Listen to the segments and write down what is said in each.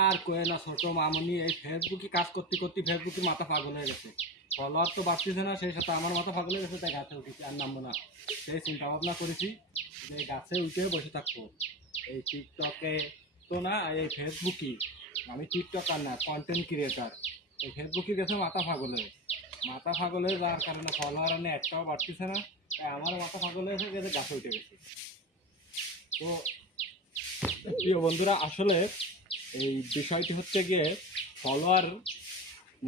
আর কয়ে না ছোট মামুনি, এই ফেসবুকে কাজ করতে করতে ফেসবুকে মাথা পাগল হয়ে গেছে। ফলোয়ার তো বাড়তেছে না, সেই সাথে আমার মাথা পাগল হয়ে গেছে, তাই গাছে উঠেছি আর নামবো না। সেই চিন্তা ভাবনা করেছি যে গাছে উঠে বসে থাকবো। এই টিকটকে তো না, এই ফেসবুকই। আমি টিকটকার না, কন্টেন্ট ক্রিয়েটার। এই ফেসবুকে গেছে মাথা পাগল হয়ে, মাথা পাগল হয়ে যাওয়ার কারণে ফলোয়ার আনে একটাও বাড়তেছে না, তাই আমার মাথা পাগল হয়ে গেছে, গাছে উঠে গেছে। তো প্রিয় বন্ধুরা, আসলে এই বিষয়টি হচ্ছে গিয়ে ফলোয়ার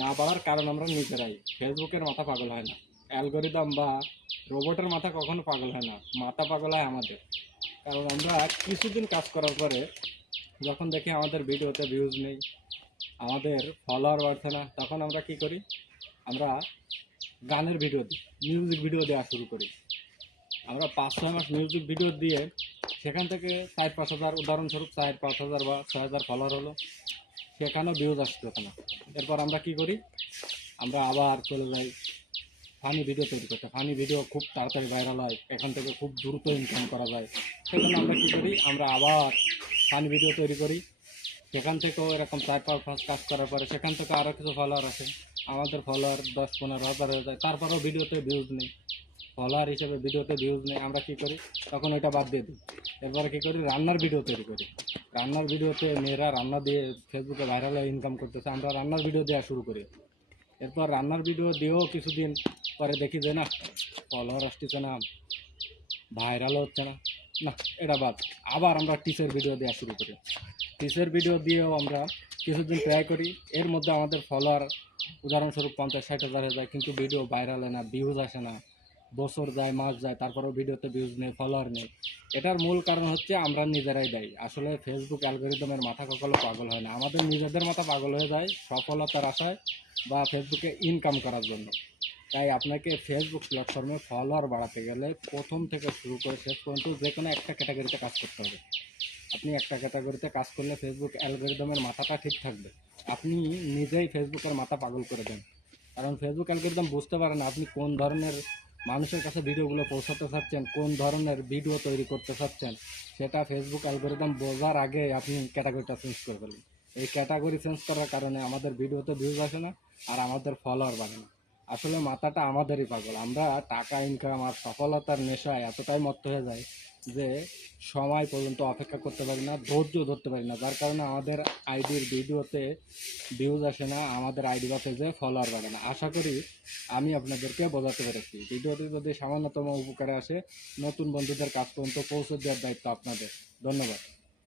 না বাড়ার কারণ আমরা নিজেরাই। ফেসবুকের মাথা পাগল হয় না, অ্যালগোরিদম বা রোবটের মাথা কখনো পাগল হয় না, মাথা পাগল হয় আমাদের। কারণ আমরা কিছুদিন কাজ করার পরে যখন দেখি আমাদের ভিডিওতে ভিউজ নেই, আমাদের ফলোয়ার বাড়ছে না, তখন আমরা কি করি? আমরা গানের ভিডিও দিই, মিউজিক ভিডিও দেওয়া শুরু করি। আমরা 5-6 মাস মিউজিক ভিডিও দিয়ে সেখান থেকে 4-5 হাজার, উদাহরণস্বরূপ 4-5 হাজার বা 6 হাজার ফলোয়ার হলো, সেখানেও ভিউজ আসতেছে না। এরপর আমরা কি করি? আমরা আবার চলে যাই ফানি ভিডিও তৈরি করতে। ফানি ভিডিও খুব তাড়াতাড়ি ভাইরাল হয়, এখান থেকে খুব দ্রুত ইনকাম করা যায়। সেজন্য আমরা কী করি? আমরা আবার ফানি ভিডিও তৈরি করি, সেখান থেকেও এরকম 4-5 কাজ করার পরে সেখান থেকে আরও কিছু ফলোয়ার আসে, আমাদের ফলোয়ার 10-15 হাজার হয়ে যায়, তারপরেও ভিডিওতে ভিউজ নেই, ফলোয়ার হিসেবে ভিডিওতে ভিউজ নেই। আমরা কী করি? তখন ওইটা বাদ দিয়ে দিই। এরপরে কী করি? রান্নার ভিডিও তৈরি করি। রান্নার ভিডিওতে মেয়েরা রান্না দিয়ে ফেসবুকে ভাইরাল হয়ে ইনকাম করতেছে, আমরা রান্নার ভিডিও দেওয়া শুরু করি। এরপর রান্নার ভিডিও দিয়েও কিছুদিন পরে দেখি যে না, ফলোয়ার আসতেছে না, ভাইরাল হচ্ছে না, না এটা বাদ। আবার আমরা টিচের ভিডিও দেওয়া শুরু করি। টিচের ভিডিও দিয়েও আমরা কিছুদিন ট্রাই করি, এর মধ্যে আমাদের ফলোয়ার উদাহরণস্বরূপ 50-60 হাজার হয়ে যায়, কিন্তু ভিডিও ভাইরাল হয় না, ভিউজ আসে না। বছর যায়, মাস যায়, তারপরেও ভিডিওতে ভিউজ নেই, ফলোয়ার নেই। এটার মূল কারণ হচ্ছে আমরা নিজেরাই দায়ী। আসলে ফেসবুক অ্যালগোরিদমের মাথা কখনো পাগল হয় না, আমাদের নিজেদের মাথা পাগল হয়ে যায় সফলতার আশায় বা ফেসবুকে ইনকাম করার জন্য। তাই আপনাকে ফেসবুক প্ল্যাটফর্মে ফলোয়ার বাড়াতে গেলে প্রথম থেকে শুরু করে শেষ পর্যন্ত যে কোনো একটা ক্যাটাগরিতে কাজ করতে হবে। আপনি একটা ক্যাটাগরিতে কাজ করলে ফেসবুক অ্যালগোরিদমের মাথাটা ঠিক থাকবে। আপনি নিজেই ফেসবুকের মাথা পাগল করে দেন, কারণ ফেসবুক অ্যালগোরিদম বুঝতে পারে না আপনি কোন ধরনের মানুষের কাছে ভিডিওগুলো পৌঁছাতে চাচ্ছেন, কোন ধরনের ভিডিও তৈরি করতে চাচ্ছেন। সেটা ফেসবুক অ্যালগোরিদম বোঝার আগে আপনি ক্যাটাগরিটা চেঞ্জ করে ফেলেন। এই ক্যাটাগরি চেঞ্জ করার কারণে আমাদের ভিডিওতে ভিউজ আসে না, আর আমাদের ফলোয়ার বাড়ে না। আসলে মাথাটা আমাদেরই পাগল। আমরা টাকা ইনকাম আর সফলতার নেশায় এতটাই মত্ত হয়ে যাই যে সময় পর্যন্ত অপেক্ষা করতে পারি না, ধৈর্য ধরতে পারি না, যার কারণে আমাদের আইডির ভিডিওতে ভিউজ আসে না, আমাদের আইডি বা পেজে ফলোয়ার বাড়ে না। আশা করি আমি আপনাদেরকে বোঝাতে পেরেছি। ভিডিওটি যদি সামান্যতম উপকারে আসে, নতুন বন্ধুদের কাছ পর্যন্ত পৌঁছে দেওয়ার দায়িত্ব আপনাদের। ধন্যবাদ।